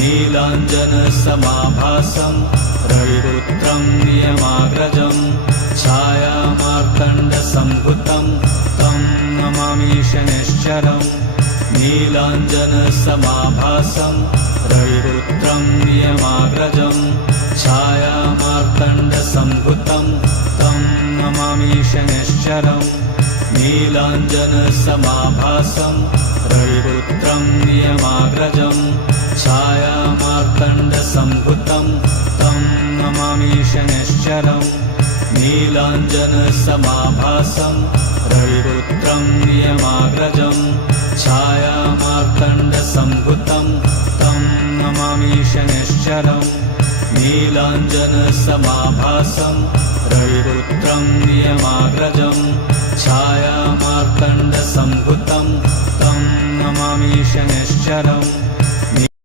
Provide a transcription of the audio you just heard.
नीलाञ्जनसमाभासं रविपुत्रं नियमाग्रजं छायामार्तण्डसम्भुतं तं नमामि शनैश्चरम् नीलाञ्जनसमाभासं रविपुत्रं नियमाग्रजं छायामार्तण्डसम्भुतं तं नमामि शनैश्चरम् नीलाञ्जनसमाभासं रविपुत्रं नियमाग्रजं छायामार्तण्डसम्भुतं तं नमामि शनैश्चरम् नीलाञ्जनसमाभासं रविपुत्रं नियमाग्रजं छायामार्तण्डसम्भुतं तं नमामि शनैश्चरम् नीलाञ्जनसमाभासं रविपुत्रं नियमाग्रजं छायामार्तण्डसम्भुतं तं नमामि शनैश्चरम्